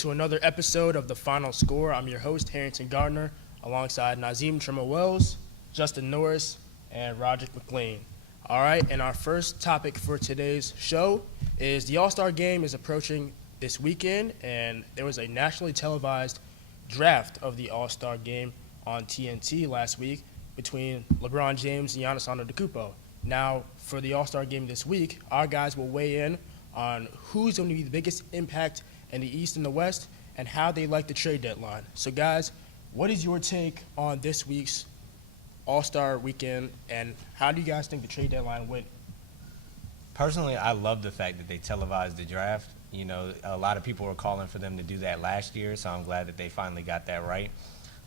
to another episode of The Final Score. I'm your host, Harrington Gardner, alongside Nazim Trimmer-Wells, Justin Norris, and Roger McLean. All right, and our first topic for today's show is the AllStar Game is approaching this weekend, and there was a nationally televised draft of the AllStar Game on TNT last week between LeBron James and Giannis Antetokounmpo. Now, for the AllStar Game this week, our guys will weigh in on who's going to be the biggest impact in the East and the West and how they like the trade deadline. So, guys, what is your take on this week's All-Star Weekend, and how do you guys think the trade deadline went? Personally, I love the fact that they televised the draft. You know, a lot of people were calling for them to do that last year, so I'm glad that they finally got that right.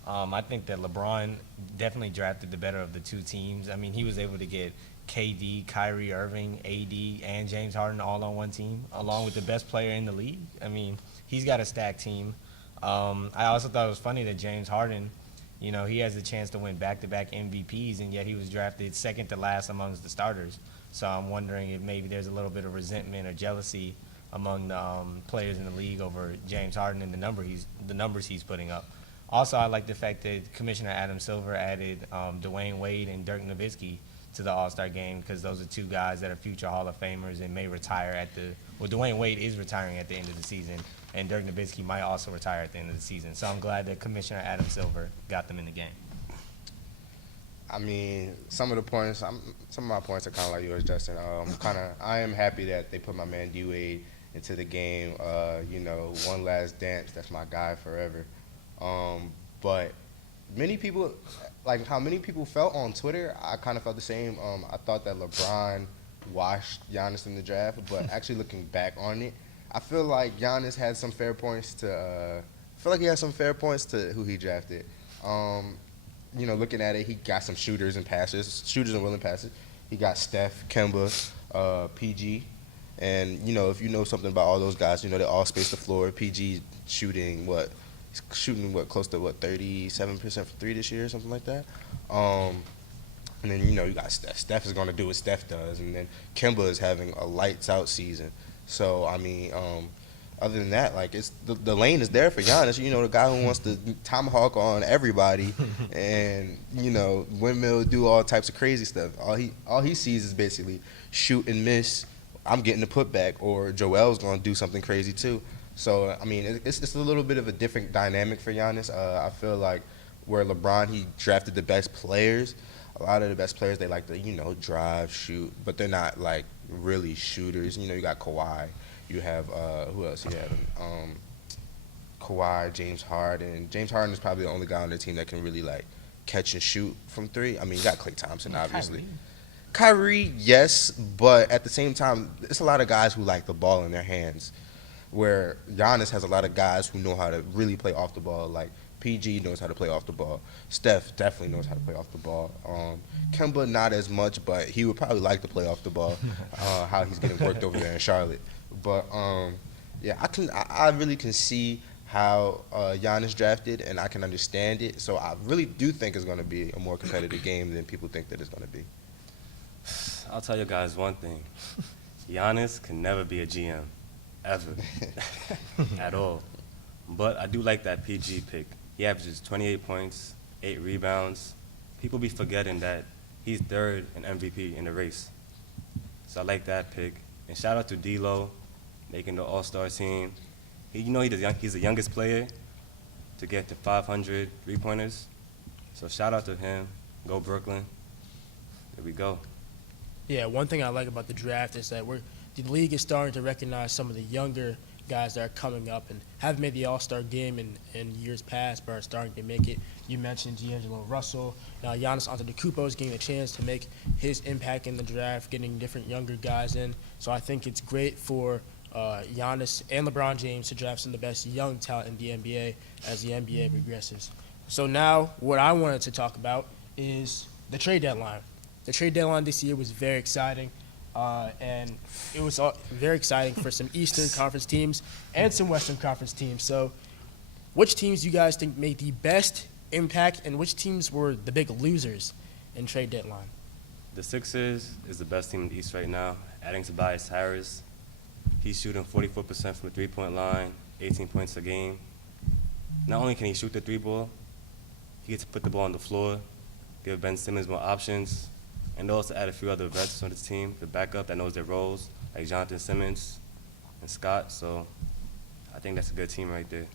I think that LeBron definitely drafted the better of the two teams. I mean, he was able to get KD, Kyrie Irving, AD, and James Harden all on one team, along with the best player in the league. I mean, he's got a stacked team. I also thought it was funny that James Harden, you know, he has the chance to win back-to-back MVPs, and yet he was drafted second to last amongst the starters. So I'm wondering if maybe there's a little bit of resentment or jealousy among the players in the league over James Harden and the numbers he's putting up. Also, I like the fact that Commissioner Adam Silver added Dwayne Wade and Dirk Nowitzki to the All-Star Game, because those are two guys that are future Hall of Famers and may retire Dwayne Wade is retiring at the end of the season, and Dirk Nowitzki might also retire at the end of the season. So I'm glad that Commissioner Adam Silver got them in the game. I mean, some of my points are kind of like yours, Justin. I am happy that they put my man D Wade into the game. One last dance. That's my guy forever. But many people, like how many people felt on Twitter, I kind of felt the same. I thought that LeBron washed Giannis in the draft, but actually looking back on it, I feel like Giannis had some fair points to. Who he drafted. Looking at it, he got some shooters and willing passes. He got Steph, Kemba, PG, and if you know something about all those guys, they all space the floor. PG shooting close to 37% for three this year, something like that. And then you got Steph. Steph is going to do what Steph does, and then Kemba is having a lights out season. So I mean, other than that, like it's the lane is there for Giannis. The guy who wants to tomahawk on everybody, and windmill, do all types of crazy stuff. All he sees is basically shoot and miss. I'm getting the putback, or Joel's going to do something crazy too. So I mean, it's a little bit of a different dynamic for Giannis. I feel like where LeBron, he drafted the best players. A lot of the best players, they like to drive, shoot, but they're not like really shooters. You got Kawhi. You have who else? You have Kawhi, James Harden. James Harden is probably the only guy on their team that can really like catch and shoot from three. I mean, you got Klay Thompson, obviously. Kyrie, yes, but at the same time, it's a lot of guys who like the ball in their hands. Where Giannis has a lot of guys who know how to really play off the ball. Like PG knows how to play off the ball. Steph definitely knows how to play off the ball. Kemba not as much, but he would probably like to play off the ball. How he's getting worked over there in Charlotte. But I really can see how Giannis drafted, and I can understand it. So I really do think it's going to be a more competitive game than people think that it's going to be. I'll tell you guys one thing: Giannis can never be a GM. Ever. At all. But I do like that PG pick. He averages 28 points, 8 rebounds. People be forgetting that he's third in MVP in the race. So I like that pick. And shout out to D-Lo, making the All-Star team. He's the youngest player to get to 500 three-pointers. So shout out to him. Go Brooklyn. There we go. Yeah, one thing I like about the draft is that the league is starting to recognize some of the younger guys that are coming up and have made the All-Star Game in years past, but are starting to make it. You mentioned D'Angelo Russell. Now Giannis Antetokounmpo is getting a chance to make his impact in the draft, getting different younger guys in. So I think it's great for Giannis and LeBron James to draft some of the best young talent in the NBA as the NBA regresses. So now what I wanted to talk about is the trade deadline. The trade deadline this year was very exciting. And it was very exciting for some Eastern Conference teams and some Western Conference teams. So which teams do you guys think made the best impact, and which teams were the big losers in trade deadline? The Sixers is the best team in the East right now, adding Tobias Harris. He's shooting 44% from the three-point line, 18 points a game. Not only can he shoot the three ball, he gets to put the ball on the floor, give Ben Simmons more options, and also add a few other vets on the team to back up that knows their roles, like Jonathan Simmons and Scott. So I think that's a good team right there.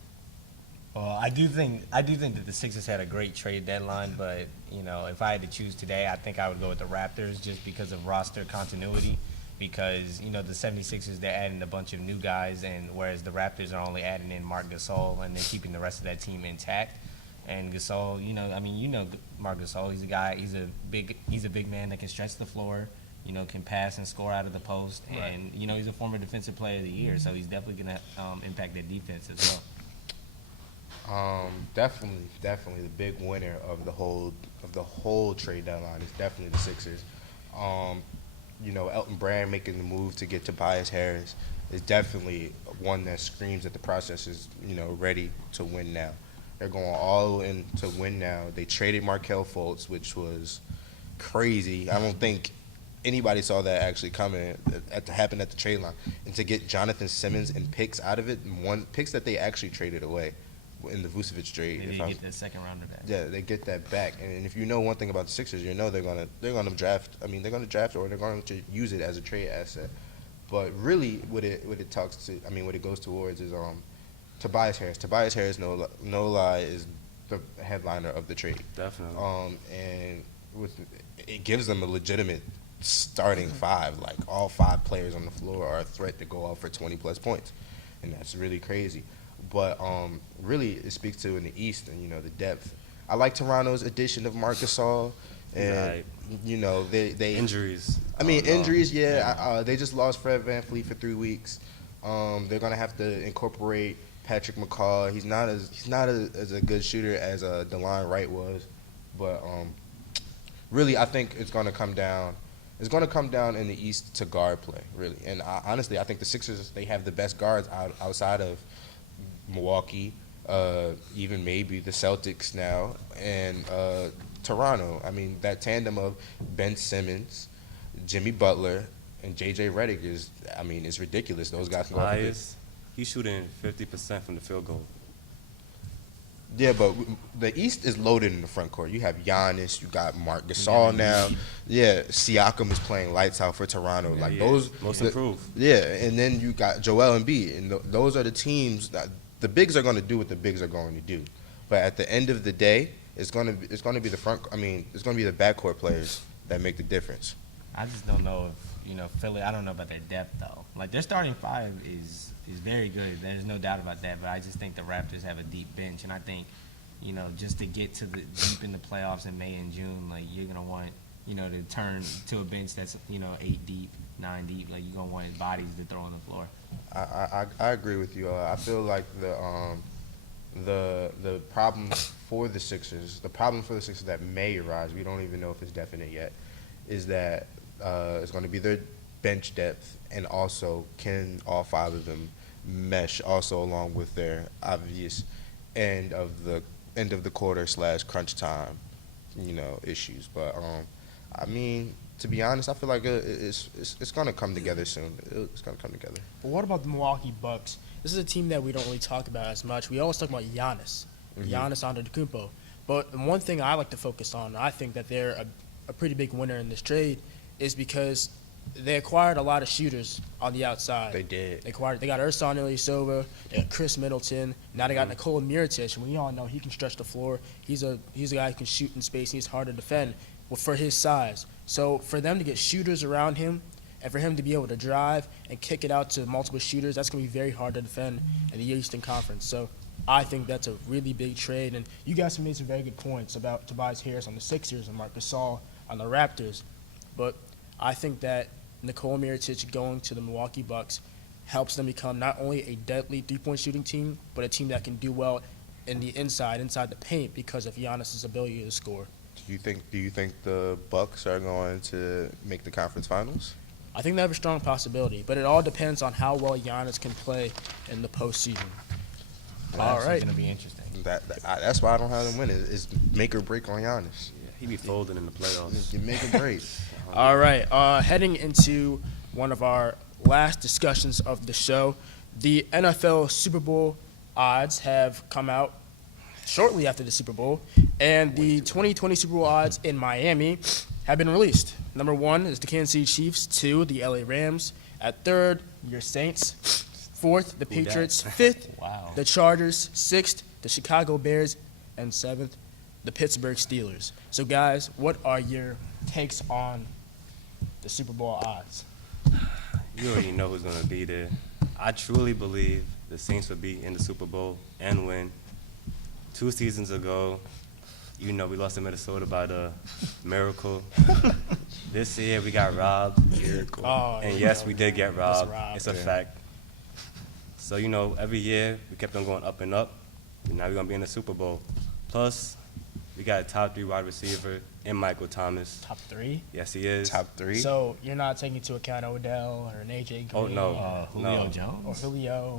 Well, I do think that the Sixers had a great trade deadline, but if I had to choose today, I think I would go with the Raptors just because of roster continuity. Because the 76ers, they're adding a bunch of new guys, and whereas the Raptors are only adding in Marc Gasol, and they're keeping the rest of that team intact. And Gasol, Marc Gasol, he's a guy, he's a big man that can stretch the floor, can pass and score out of the post, Right. and he's a former Defensive Player of the Year, so he's definitely gonna impact their defense as well. Definitely the big winner of the whole trade deadline is definitely the Sixers. Elton Brand making the move to get Tobias Harris is definitely one that screams that the process is ready to win now. They're going all in to win now. They traded Markelle Fultz, which was crazy. I don't think anybody saw that actually coming to happen at the trade line. And to get Jonathan Simmons and picks out of it, picks that they actually traded away in the Vucevic trade. They did get the second rounder back. Yeah, they get that back. And if you know one thing about the Sixers, they're gonna draft. I mean, they're gonna draft or they're going to use it as a trade asset. But really, what it goes towards is Tobias Harris. Tobias Harris, no lie, is the headliner of the trade. Definitely. And it gives them a legitimate starting five. Like all five players on the floor are a threat to go off for 20+ points, and that's really crazy. But really, it speaks to in the East and the depth. I like Toronto's addition of Marc Gasol, and they Injuries. I mean, injuries. Yeah, they just lost Fred VanVleet for 3 weeks. They're gonna have to incorporate Patrick McCaw. He's not as a good shooter as DeLon Wright was, but really, I think it's gonna come down. It's gonna come down in the East to guard play, really. And honestly, I think the Sixers, they have the best guards outside of Milwaukee, even maybe the Celtics now, and Toronto. I mean, that tandem of Ben Simmons, Jimmy Butler, and J.J. Redick is ridiculous. Those guys can go. Tobias, he's shooting 50% from the field goal. Yeah, but the East is loaded in the front court. You have Giannis, you got Marc Gasol now. Yeah, Siakam is playing lights out for Toronto. Yeah, Like he those, is. Most improved. Yeah, and then you got Joel Embiid, and those are the teams that the bigs are going to do what the bigs are going to do. But at the end of the day, it's going to be the front. I mean, it's going to be the backcourt players that make the difference. I just don't know if Philly. I don't know about their depth though. Like their starting five is very good. There's no doubt about that. But I just think the Raptors have a deep bench, and I think just to get to the deep in the playoffs in May and June, like you're gonna want to turn to a bench that's 8 deep, 9 deep. Like you're gonna want bodies to throw on the floor. I agree with you. I feel like the problem for the Sixers, that may arise, we don't even know if it's definite yet, is that it's going to be their bench depth, and also can all five of them mesh also along with their obvious end of the quarter / crunch time, issues. But I mean, to be honest, I feel like it's going to come together soon. It's going to come together. But what about the Milwaukee Bucks? This is a team that we don't really talk about as much. We always talk about Giannis Antetokounmpo. But one thing I like to focus on, I think that they're a pretty big winner in this trade, is because they acquired a lot of shooters on the outside. They did. They got Ersan Ilyasova, they got Chris Middleton, now they got Nikola Mirotic, and we all know he can stretch the floor. He's a guy who can shoot in space, and he's hard to defend for his size. So for them to get shooters around him, and for him to be able to drive and kick it out to multiple shooters, that's going to be very hard to defend in the Eastern Conference. So I think that's a really big trade. And you guys have made some very good points about Tobias Harris on the Sixers and Marc Gasol on the Raptors. But I think that Nikola Mirotic going to the Milwaukee Bucks helps them become not only a deadly three-point shooting team, but a team that can do well in the inside the paint because of Giannis' ability to score. Do you think the Bucks are going to make the conference finals? I think they have a strong possibility, but it all depends on how well Giannis can play in the postseason. All right. It's going to be interesting. That's why I don't have them win. Is make or break on Giannis. Yeah, he be folding in the playoffs. You make or break. All right. Heading into one of our last discussions of the show, the NFL Super Bowl odds have come out shortly after the Super Bowl, and the 2020 Super Bowl odds in Miami have been released. Number 1 is the Kansas City Chiefs. 2, the LA Rams. At 3rd, your Saints. 4th, the Patriots. 5th, Wow. the Chargers. 6th, the Chicago Bears. And 7th, the Pittsburgh Steelers. So, guys, what are your takes on the Super Bowl odds? You already know who's going to be there. I truly believe the Saints will be in the Super Bowl and win. 2 seasons ago, we lost to Minnesota by the miracle. This year, we got robbed. Oh, And you yes, know, we did get was robbed. robbed, It's a yeah. fact. So, every year, we kept on going up and up. And now we're going to be in the Super Bowl. Plus, we got a top 3 wide receiver in Michael Thomas. Top 3? Yes, he is. Top 3. So, you're not taking into account Odell or an AJ Green? Oh, no. Julio No. Jones? Or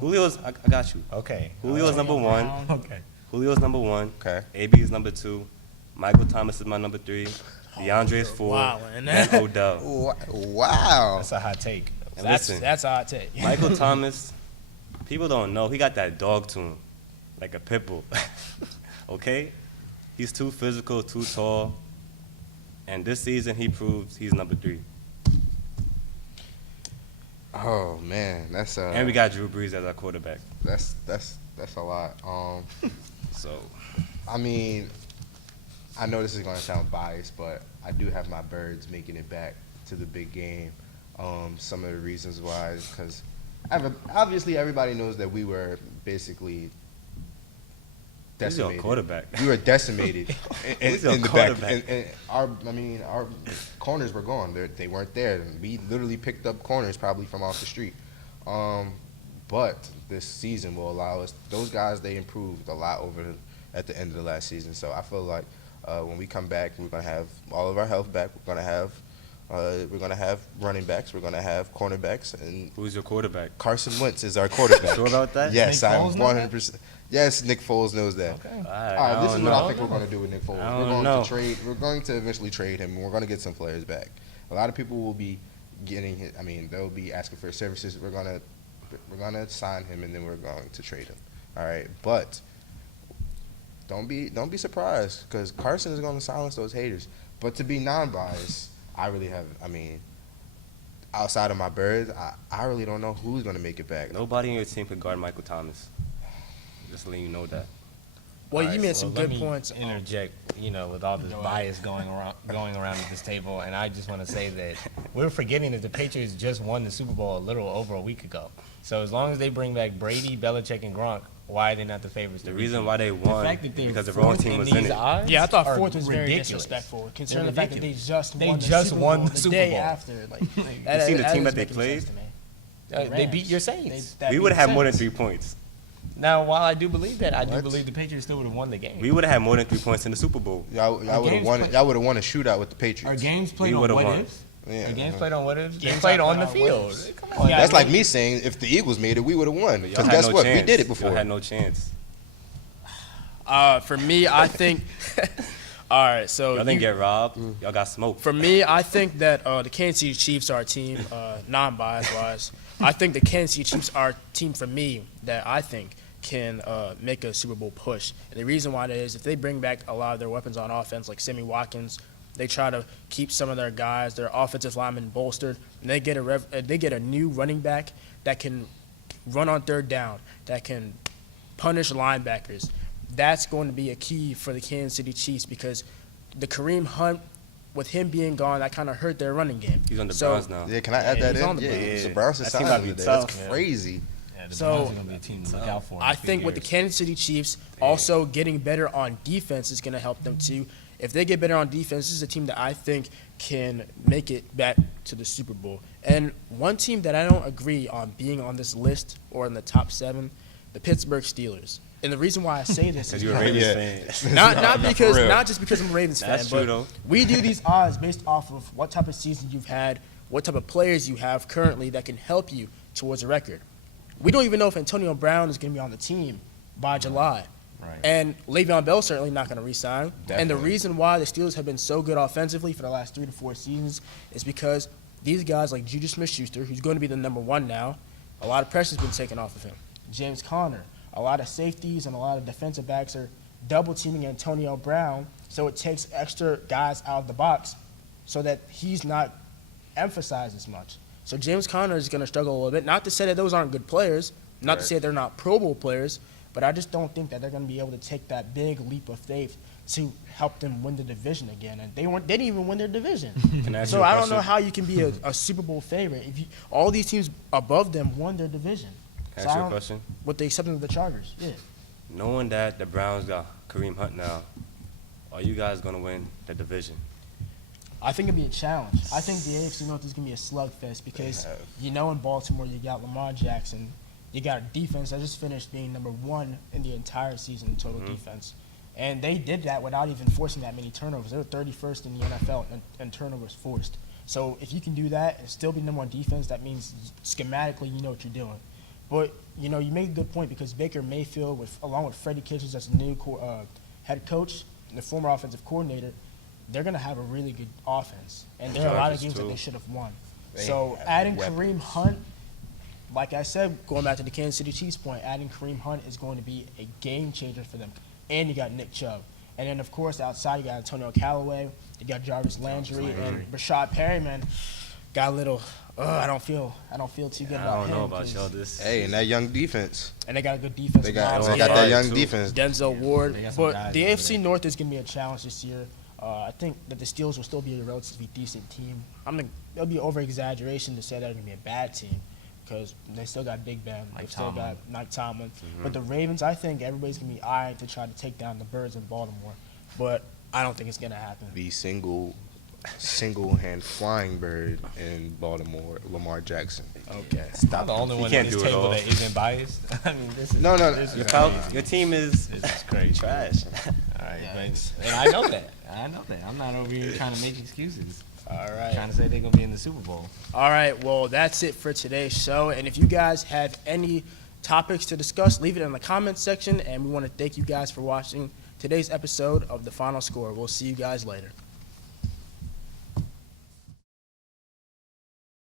Julio? I got you. Okay. Julio's number 1. Brown. Okay. Julio's number 1. Okay. AB is number 2. Michael Thomas is my number 3. DeAndre is 4. Wow, And and Odell. Wow. That's a hot take. And That's listen, a hot take. Michael Thomas, people don't know, he got that dog to him, like a pit bull. Okay? He's too physical, too tall. And this season, he proves he's number 3. Oh man, that's And we got Drew Brees as our quarterback. that's a lot. So, I mean, I know this is gonna sound biased, but I do have my Birds making it back to the big game. Some of the reasons why is because obviously everybody knows that we were basically Who's your decimated. quarterback? We were decimated Who's your in the back. quarterback? And our corners were gone. They weren't there. We literally picked up corners probably from off the street. But this season will allow us. Those guys, they improved a lot at the end of the last season. So I feel like when we come back, we're gonna have all of our health back. We're gonna have running backs. We're gonna have cornerbacks, and Who's your quarterback? Carson Wentz is our quarterback. Sure about that? Yes, Nick I'm Foles know that? 100%. Yes, Nick Foles knows that. Okay. All right, this is what I think know. we're going to do with Nick Foles. I We're don't going know. to trade. We're going to eventually trade him, and we're going to get some players back. A lot of people will be getting him. I mean, they'll be asking for his services. We're gonna sign him, and then we're going to trade him. All right, but don't be surprised because Carson is going to silence those haters. But to be non-biased, I really have. I mean, outside of my Birds, I really don't know who's going to make it back. Nobody on your team could guard Michael Thomas. Just letting you know that. Well, All you right, made so some let good me points. Interject, with all this Go ahead. bias going around at this table, and I just want to say that we're forgetting that the Patriots just won the Super Bowl a little over a week ago. So as long as they bring back Brady, Belichick, and Gronk, why are they not the favorites? The to reason repeat? why they won fact that they're because the wrong fourth team in was in these it. odds Yeah, I thought are fourth was very ridiculous. disrespectful, considering They're the fact that they ridiculous. just They won the just Super won Bowl the the Super day Bowl. after. Like, You seen the team that they played? They beat your Saints. We would have had more than 3 points. Now, while I do believe that, I do What? believe the Patriots still would have won the game. We would have had more than 3 points in the Super Bowl. Y'all would have games won. play- Y'all would have won a shootout with the Are Patriots. games played We on would've what won. ifs? Yeah. Are games played on what ifs? They Games played are on the played on what field. ifs. Come on. Yeah, That's I like mean- me saying if the Eagles made it, we would have won. Y'all Because had guess no what? chance. We did it Y'all before. had no chance. For me, I think. All right, so Y'all didn't get robbed. Y'all got smoked. for me, I think that the Kansas City Chiefs are our team, non-biased wise. I think the Kansas City Chiefs are a team for me that I think can make a Super Bowl push. And the reason why that is if they bring back a lot of their weapons on offense, like Sammy Watkins, they try to keep some of their guys, their offensive linemen bolstered, and they get a new running back that can run on third down, that can punish linebackers. That's going to be a key for the Kansas City Chiefs because the Kareem Hunt, with him being gone, that kind of hurt their running game. He's on the So- Browns now. Yeah, can I add Yeah, that he's on in? the Yeah, Browns. the Browns That is team signed gotta be today. tough. That's crazy. Yeah, the So, Browns are going to be a team to look out for. in I a few think with the years. Kansas City Chiefs also getting better on defense is going to help them too. If they get better on defense, this is a team that I think can make it back to the Super Bowl. And one team that I don't agree on being on this list or in the top 7, the Pittsburgh Steelers. And the reason why I say this is Because you're a because- Ravens fan. not just because I'm a Ravens fan, That's true, but though. we do these odds based off of what type of season you've had, what type of players you have currently that can help you towards a record. We don't even know if Antonio Brown is going to be on the team by July. Right. And Le'Veon Bell's certainly not going to re-sign. And the Definitely. reason why the Steelers have been so good offensively for the last 3 to 4 seasons is because these guys like Juju Smith-Schuster, who's going to be the number 1 now, a lot of pressure's been taken off of him. James Conner, a lot of safeties and a lot of defensive backs are double teaming Antonio Brown, so it takes extra guys out of the box so that he's not emphasized as much. So James Conner is going to struggle a little bit. Not to say that those aren't good players, not to say they're not Pro Bowl players, but I just don't think that they're going to be able to take that big leap of faith to help them win the division again. And they didn't even win their division. Can I ask So you a I don't know question? how you can be a Super Bowl favorite if all these teams above them won their division. Can I So ask you I a don't- question? With the exception of the Chargers, yeah. Knowing that the Browns got Kareem Hunt now, are you guys going to win the division? I think it'd be a challenge. I think the AFC North is going to be a slugfest because, in Baltimore, you got Lamar Jackson. You got a defense that just finished being number 1 in the entire season in total defense. And they did that without even forcing that many turnovers. They were 31st in the NFL in turnovers forced. So if you can do that and still be number 1 defense, that means schematically you know what you're doing. But, you make a good point because Baker Mayfield, along with Freddie Kitchens as the new head coach and the former offensive coordinator, they're going to have a really good offense. And there are a lot of Chargers, games that too. they should have won. They So have adding weapons. Kareem Hunt, like I said, going back to the Kansas City Chiefs point, adding Kareem Hunt is going to be a game changer for them. And you got Nick Chubb. And then, of course, outside you got Antonio Callaway, you got Jarvis Landry, and Rashad Perryman got a little, I don't feel too good I about don't him. know about 'cause- y'all this. Hey, and that young defense. And they got a good defense. They got line. that young too. defense. Denzel Ward. they got some But guys the over AFC there. North is going to be a challenge this year. I think that the Steelers will still be a relatively decent team. It'll be over-exaggeration to say they're going to be a bad team because they still got Big Ben. Mike They've still Tomlin. got Mike Tomlin. But the Ravens, I think everybody's going to be eyeing to try to take down the Birds in Baltimore. But I don't think it's going to happen. The single-hand flying bird in Baltimore, Lamar Jackson. Okay. I'm the only He one can't at this do it table all. that isn't biased. I mean, this is No. This Your, is pal- crazy. your team is This is crazy. trash. All right, Yeah, but it's- and I know that. I'm not over here trying to make excuses. All Trying right. to say they're gonna be in the Super Bowl. All right. Well, that's it for today's show. And if you guys have any topics to discuss, leave it in the comments section. And we want to thank you guys for watching today's episode of The Final Score. We'll see you guys later.